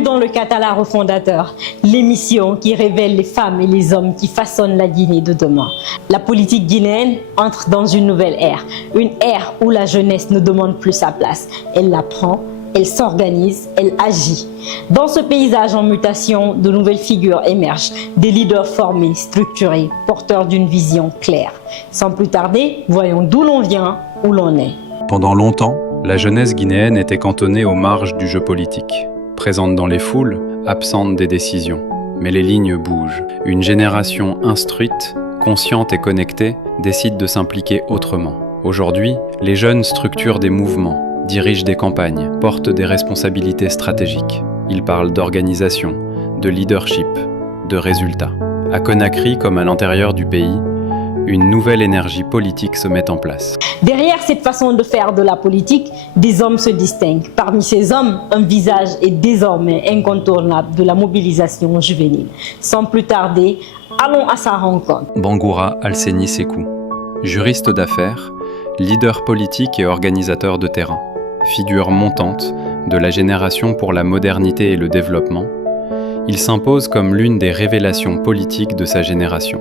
Bienvenue dans le Katala Refondateur, l'émission qui révèle les femmes et les hommes qui façonnent la Guinée de demain. La politique guinéenne entre dans une nouvelle ère, une ère où la jeunesse ne demande plus sa place. Elle la prend, elle s'organise, elle agit. Dans ce paysage en mutation, de nouvelles figures émergent, des leaders formés, structurés, porteurs d'une vision claire. Sans plus tarder, voyons d'où l'on vient, où l'on est. Pendant longtemps, la jeunesse guinéenne était cantonnée aux marges du jeu politique. Présente dans les foules, absente des décisions. Mais les lignes bougent. Une génération instruite, consciente et connectée décide de s'impliquer autrement. Aujourd'hui, les jeunes structurent des mouvements, dirigent des campagnes, portent des responsabilités stratégiques. Ils parlent d'organisation, de leadership, de résultats. À Conakry comme à l'intérieur du pays, une nouvelle énergie politique se met en place. Derrière cette façon de faire de la politique, des hommes se distinguent. Parmi ces hommes, un visage est désormais incontournable de la mobilisation juvénile. Sans plus tarder, allons à sa rencontre. Bangoura Alseni Sekou, juriste d'affaires, leader politique et organisateur de terrain, figure montante de la génération pour la modernité et le développement, il s'impose comme l'une des révélations politiques de sa génération.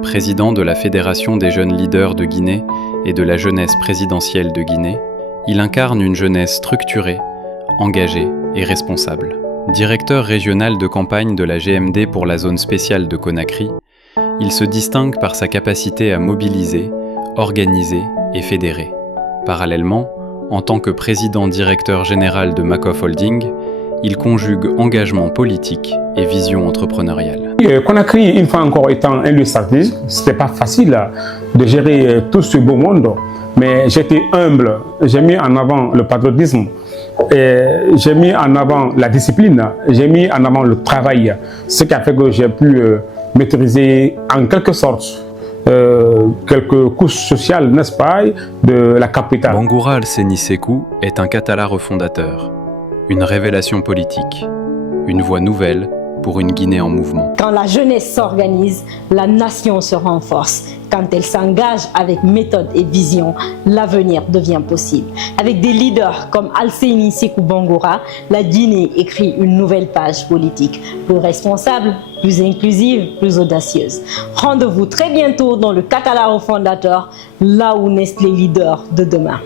Président de la Fédération des jeunes leaders de Guinée et de la jeunesse présidentielle de Guinée, il incarne une jeunesse structurée, engagée et responsable. Directeur régional de campagne de la GMD pour la zone spéciale de Conakry, il se distingue par sa capacité à mobiliser, organiser et fédérer. Parallèlement, en tant que président-directeur général de Makoff Holding, il conjugue engagement politique et vision entrepreneuriale. Conakry, une fois encore étant un lieu stratégique, c'était pas facile de gérer tout ce beau monde, mais j'étais humble, j'ai mis en avant le patriotisme, j'ai mis en avant la discipline, j'ai mis en avant le travail, ce qui a fait que j'ai pu maîtriser en quelque sorte quelques couches sociales, n'est-ce pas, de la capitale. Bangoura Alseni Sekou est un Katala refondateur. Une révélation politique, une voie nouvelle pour une Guinée en mouvement. Quand la jeunesse s'organise, la nation se renforce. Quand elle s'engage avec méthode et vision, l'avenir devient possible. Avec des leaders comme Alseni Sekou Bangoura, la Guinée écrit une nouvelle page politique, plus responsable, plus inclusive, plus audacieuse. Rendez-vous très bientôt dans le Katala Refondateur, là où naissent les leaders de demain.